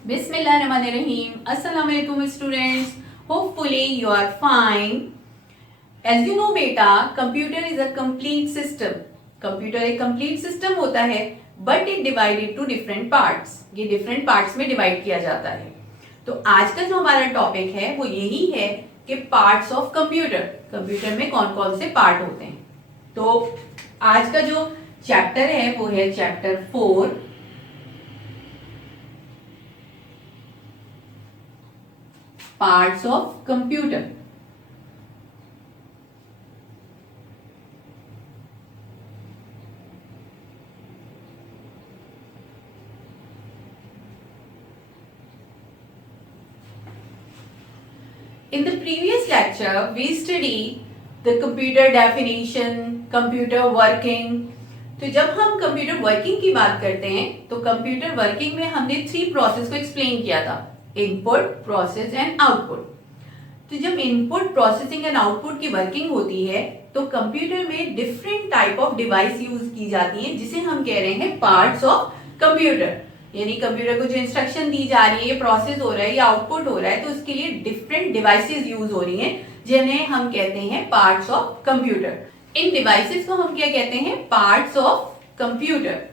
Bismillahirrahmanirrahim. Assalamu alaikum students. Hopefully you are fine. As you know बेटा, computer is a complete system. Computer एक complete system होता है, but it divided to different parts. ये different parts में divide किया जाता है. तो आज का जो हमारा टॉपिक है वो यही है कि पार्ट्स ऑफ कंप्यूटर. कंप्यूटर में कौन कौन से पार्ट होते हैं. तो आज का जो चैप्टर है वो है chapter 4. Parts of computer. In the previous lecture, we studied the computer definition, computer working. तो जब हम कंप्यूटर वर्किंग की बात करते हैं तो कंप्यूटर वर्किंग में हमने 3 प्रोसेस को एक्सप्लेन किया था. Input, process and output. तो जब इनपुट, प्रोसेसिंग एंड आउटपुट की वर्किंग होती है तो कंप्यूटर में different type of device use की जाती है जिसे हम कह रहे हैं पार्ट्स ऑफ कंप्यूटर. यानी कंप्यूटर को जो इंस्ट्रक्शन दी जा रही है, ये प्रोसेस हो रहा है या आउटपुट हो रहा है, तो उसके लिए डिफरेंट डिवाइसेस यूज हो रही हैं जिन्हें हम कहते हैं पार्ट्स ऑफ कंप्यूटर. इन डिवाइसेस को हम क्या कहते हैं? Parts of computer.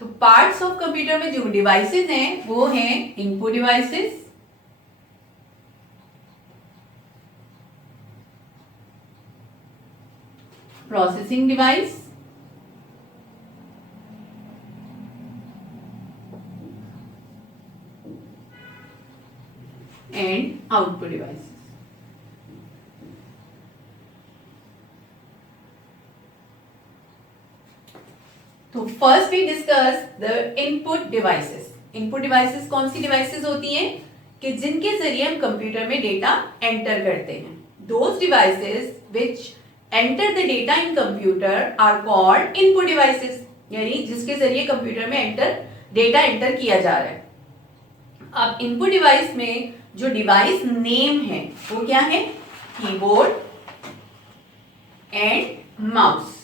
तो पार्ट्स ऑफ कंप्यूटर में जो डिवाइसेस हैं वो हैं input devices, processing device and output device. तो first we discuss the input devices. Input devices कौन सी डिवाइसेस होती हैं कि जिनके जरिए हम कंप्यूटर में डेटा एंटर करते हैं. Those devices which enter the data in computer are called input devices. यानी जिसके जरिए कंप्यूटर में डेटा एंटर किया जा रहा है. अब इनपुट डिवाइस में जो डिवाइस नेम है वो क्या है? Keyboard and mouse.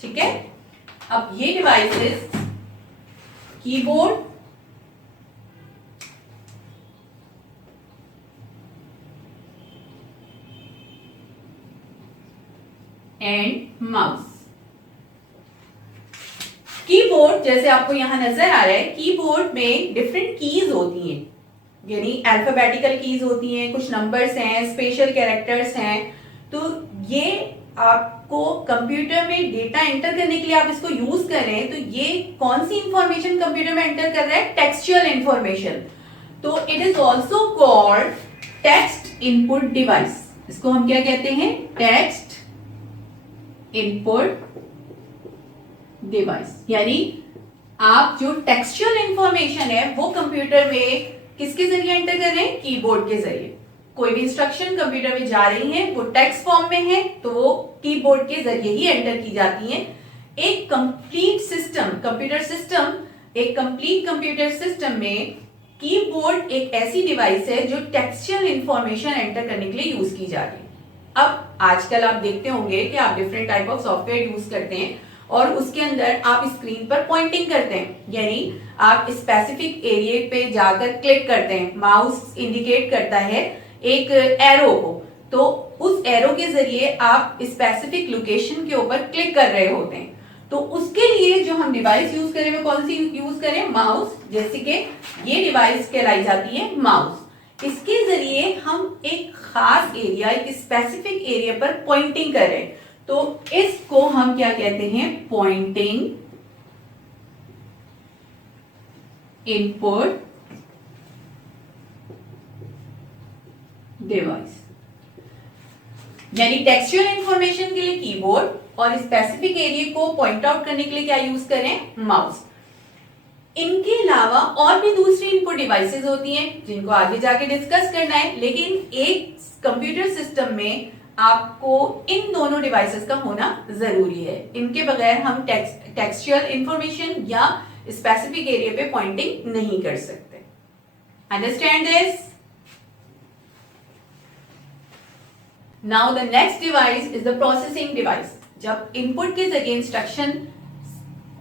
ठीक है. अब ये devices keyboard, and mouse. Keyboard जैसे आपको यहां नजर आ रहा है, कीबोर्ड में डिफरेंट कीज होती हैं. यानी अल्फाबेटिकल कीज होती हैं, कुछ नंबर्स हैं, स्पेशल कैरेक्टर्स हैं. तो ये आपको कंप्यूटर में डेटा एंटर करने के लिए आप इसको यूज कर रहे हैं. तो ये कौन सी इंफॉर्मेशन कंप्यूटर में एंटर कर रहा है? Textual information. तो it is also called text input device. इसको हम क्या कहते हैं? Text input device. यानी आप जो टेक्सचुअल इंफॉर्मेशन है वो कंप्यूटर में किसके जरिए एंटर कर रहे हैं? कीबोर्ड के जरिए. कोई भी इंस्ट्रक्शन कंप्यूटर में जा रही है वो टेक्स्ट फॉर्म में है तो वो कीबोर्ड के जरिए ही एंटर की जाती है. एक कंप्लीट सिस्टम, कंप्यूटर सिस्टम, एक कंप्लीट कंप्यूटर सिस्टम में कीबोर्ड एक ऐसी डिवाइस है जो टेक्सचुअल इंफॉर्मेशन एंटर करने के लिए यूज की जा रही है. अब आजकल आप देखते होंगे कि आप different type of software use करते हैं और उसके अंदर आप स्क्रीन पर पॉइंटिंग करते हैं. यानी आप स्पेसिफिक एरिया पे जाकर क्लिक करते हैं. माउस इंडिकेट करता है एक एरो को, तो उस एरो के जरिए आप स्पेसिफिक लोकेशन के ऊपर क्लिक कर रहे होते हैं. तो उसके लिए जो हम डिवाइस यूज करें वो कौन सी यूज करें? माउस. जैसे कि ये डिवाइस कहलाई जाती है माउस. इसके जरिए हम एक खास एरिया, एक स्पेसिफिक एरिया पर पॉइंटिंग कर रहे हैं. तो इसको हम क्या कहते हैं? Pointing input device. यानी टेक्सचुअल इंफॉर्मेशन के लिए कीबोर्ड और स्पेसिफिक एरिया को पॉइंट आउट करने के लिए क्या यूज करें? माउस. इनके अलावा और भी दूसरी इनपुट डिवाइसेस होती हैं जिनको आगे जाके डिस्कस करना है, लेकिन एक कंप्यूटर सिस्टम में आपको इन दोनों डिवाइसेस का होना जरूरी है. इनके बगैर हम टेक्सचुअल इंफॉर्मेशन या स्पेसिफिक एरिया पे पॉइंटिंग नहीं कर सकते. Understand this? Now the next device is the processing device. जब इनपुट के जरिए इंस्ट्रक्शन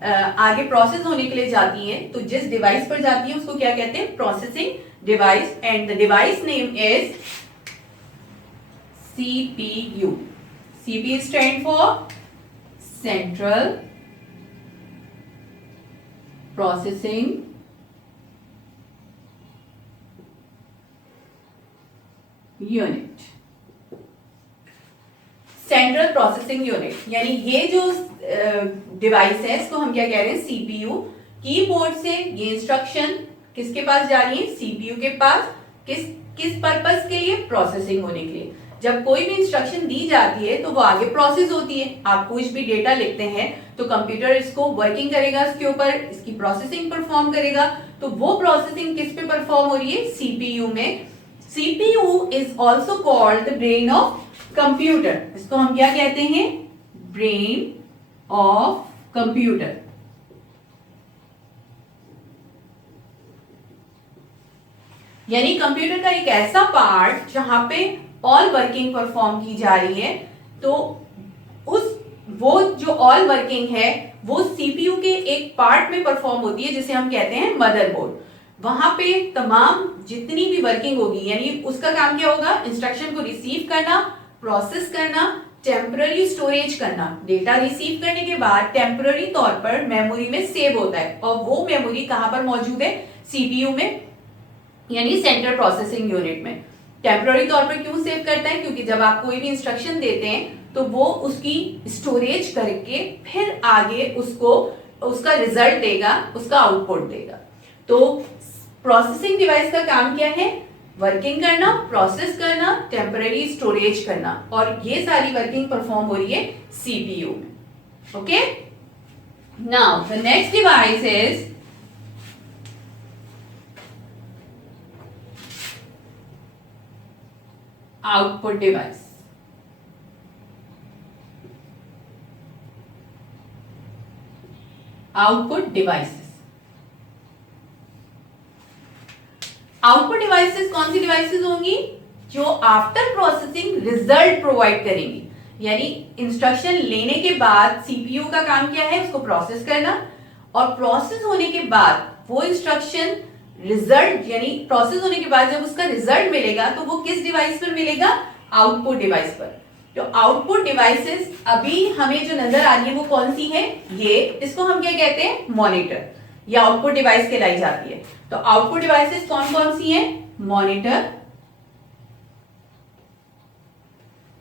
आगे प्रोसेस होने के लिए जाती हैं तो जिस डिवाइस पर जाती है उसको क्या कहते हैं, processing device, and the device name is CPU. CPU stand for Central Processing Unit. Central processing unit, यानी ये जो डिवाइस है इसको हम क्या कह रहे हैं, सीपीयू। कीबोर्ड से ये इंस्ट्रक्शन किसके पास जा रही है, सीपीयू के पास। किस पर्पस के लिए, प्रोसेसिंग होने के लिए। जब कोई भी इंस्ट्रक्शन दी जाती है तो वो आगे प्रोसेस होती है। आप कुछ भी डेटा लिखते हैं तो कंप्यूटर इसको वर्किंग करेगा, इसके ऊपर इसकी प्रोसेसिंग परफॉर्म करेगा। तो वो प्रोसेसिंग किस पे परफॉर्म हो रही है, सीपीयू में। CPU is also called the brain of computer. इसको हम क्या कहते हैं, ब्रेन ऑफ कंप्यूटर। यानी कंप्यूटर का एक ऐसा पार्ट जहां पे ऑल वर्किंग परफॉर्म की जा रही है। तो वो जो ऑल वर्किंग है वो सीपीयू के एक पार्ट में परफॉर्म होती है जिसे हम कहते हैं मदरबोर्ड। वहां पे तमाम जितनी भी वर्किंग होगी, यानी उसका काम क्या होगा, इंस्ट्रक्शन को रिसीव करना, प्रोसेस करना, टेम्पररी स्टोरेज करना। डेटा रिसीव करने के बाद टेम्पररी तौर पर मेमोरी में सेव होता है, और वो मेमोरी कहां पर मौजूद है, सीपीयू में, यानी सेंट्रल प्रोसेसिंग यूनिट में। टेम्पररी तौर पर क्यों सेव करता है, क्योंकि जब आप कोई भी इंस्ट्रक्शन देते हैं तो वो उसकी स्टोरेज करके फिर आगे उसका रिजल्ट देगा, उसका आउटपुट देगा। तो प्रोसेसिंग डिवाइस का काम क्या है, वर्किंग करना, प्रोसेस करना, टेम्पररी स्टोरेज करना, और ये सारी वर्किंग परफॉर्म हो रही है सीपीयू में। Okay, now the next device is output device. Output devices, output devices कौन सी डिवाइसेस होंगी, जो आफ्टर प्रोसेसिंग रिजल्ट प्रोवाइड करेंगी। यानी इंस्ट्रक्शन लेने के बाद सीपीयू का काम क्या है, उसको प्रोसेस करना, और प्रोसेस होने के बाद वो इंस्ट्रक्शन रिजल्ट, यानी प्रोसेस होने के बाद जब उसका रिजल्ट मिलेगा तो वो किस डिवाइस पर मिलेगा, आउटपुट डिवाइस पर। तो आउटपुट डिवाइसेस अभी हमें जो नजर आ रही है वो कौन सी है, ये, इसको हम क्या कहते हैं, मॉनिटर, या आउटपुट डिवाइस कहलाई जाती है। तो आउटपुट डिवाइसेस कौन कौन सी हैं, मॉनिटर,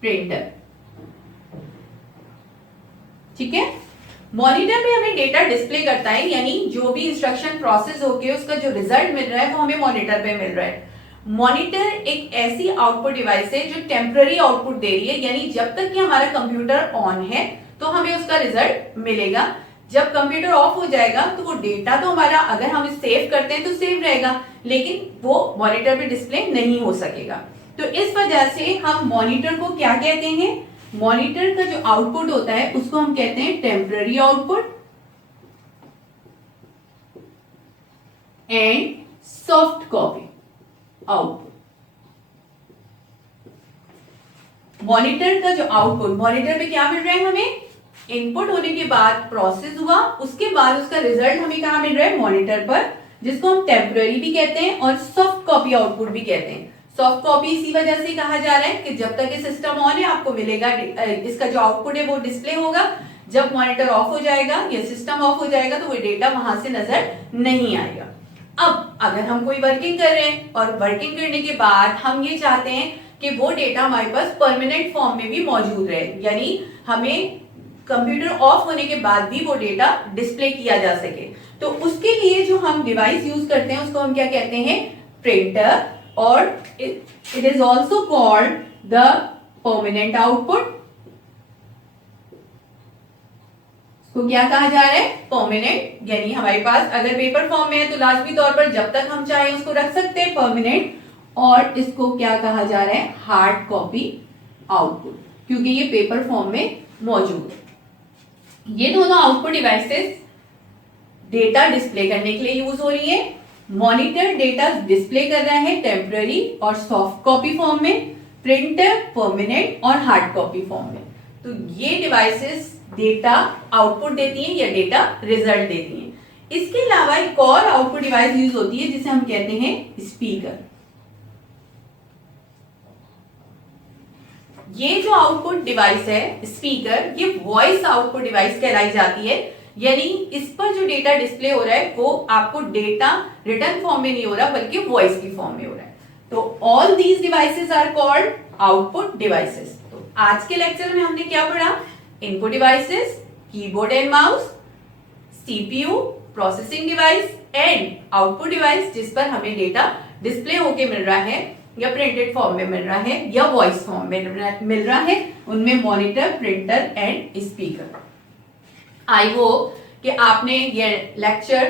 प्रिंटर। ठीक है, मॉनिटर में हमें डेटा डिस्प्ले करता है, यानी जो भी इंस्ट्रक्शन प्रोसेस होके उसका जो रिजल्ट मिल रहा है वो हमें मॉनिटर पे मिल रहा है। मॉनिटर एक ऐसी आउटपुट डिवाइस है जो टेम्पररी आउटपुट दे रही है, यानी जब तक कि हमारा कंप्यूटर ऑन है तो हमें उसका रिजल्ट मिलेगा। जब कंप्यूटर ऑफ हो जाएगा तो वो डेटा तो हमारा, अगर हम सेव करते हैं तो सेव रहेगा, लेकिन वो मॉनिटर पे डिस्प्ले नहीं हो सकेगा। तो इस वजह से हम मॉनिटर को क्या कहते हैं, मॉनिटर का जो आउटपुट होता है उसको हम कहते हैं temporary output and soft copy output. Monitor का जो आउटपुट, मॉनिटर में क्या मिल रहा है हमें, इनपुट होने के बाद प्रोसेस हुआ, उसके बाद उसका रिजल्ट हमें कहां मिल रहा है, मॉनिटर पर, जिसको हम टेम्पररी भी कहते हैं और सॉफ्ट कॉपी आउटपुट भी कहते हैं। सॉफ्ट कॉपी इसी वजह से कहा जा रहा है कि जब तक ये सिस्टम ऑन है आपको मिलेगा, इसका जो आउटपुट है वो डिस्प्ले होगा। जब मॉनिटर ऑफ हो जाएगा या सिस्टम ऑफ हो जाएगा तो वो डेटा वहां से नजर नहीं आएगा। अब अगर हम कोई वर्किंग कर रहे हैं और वर्किंग करने के बाद हम ये चाहते हैं कि वो डेटा हमारे पास परमानेंट फॉर्म में भी मौजूद रहे, यानी हमें कंप्यूटर ऑफ होने के बाद भी वो डेटा डिस्प्ले किया जा सके, तो उसके लिए जो हम डिवाइस यूज करते हैं उसको हम क्या कहते हैं, प्रिंटर, और it is also called the permanent output. तो क्या कहा जा रहा है, परमानेंट, यानी हमारे पास अगर पेपर फॉर्म में है तो लाजमी तौर पर जब तक हम चाहें उसको रख सकते हैं परमानेंट, और इसको क्या कहा जा रहा है, हार्ड कॉपी आउटपुट, क्योंकि ये पेपर फॉर्म में मौजूद है। ये दोनों आउटपुट डिवाइसेस डेटा डिस्प्ले करने के लिए यूज हो रही है। मॉनिटर डेटा डिस्प्ले कर रहा है टेम्पररी और सॉफ्ट कॉपी फॉर्म में, प्रिंटर परमानेंट और हार्ड कॉपी फॉर्म में। तो ये डिवाइसेस डेटा आउटपुट देती हैं या डेटा रिजल्ट देती हैं। इसके अलावा एक और आउटपुट डिवाइस यूज होती है जिसे हम कहते हैं स्पीकर। ये जो आउटपुट डिवाइस है स्पीकर, ये वॉइस आउटपुट डिवाइस कहलाई जाती है, यानी इस पर जो डेटा डिस्प्ले हो रहा है वो आपको डेटा रिटर्न फॉर्म में नहीं हो रहा बल्कि वॉइस की फॉर्म में हो रहा है। तो all these devices are called output devices. तो आज के लेक्चर में हमने क्या पढ़ा? Input devices, keyboard and mouse, CPU, processing device and output device जिस पर हमें डेटा डिस्प्ले होके मिल रहा है या प्रिंटेड फॉर्म में मिल रहा है या वॉइस फॉर्म में मिल रहा है, उनमें monitor, printer and speaker. I hope कि आपने ये लेक्चर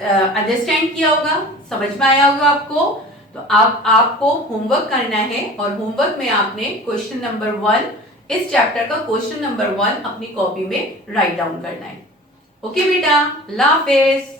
अंडरस्टैंड किया होगा, समझ में आया होगा आपको। तो अब आपको होमवर्क करना है और होमवर्क में आपने क्वेश्चन नंबर 1, इस चैप्टर का क्वेश्चन नंबर 1 अपनी कॉपी में राइट डाउन करना है। ओके बेटा, अल्लाह हाफिज।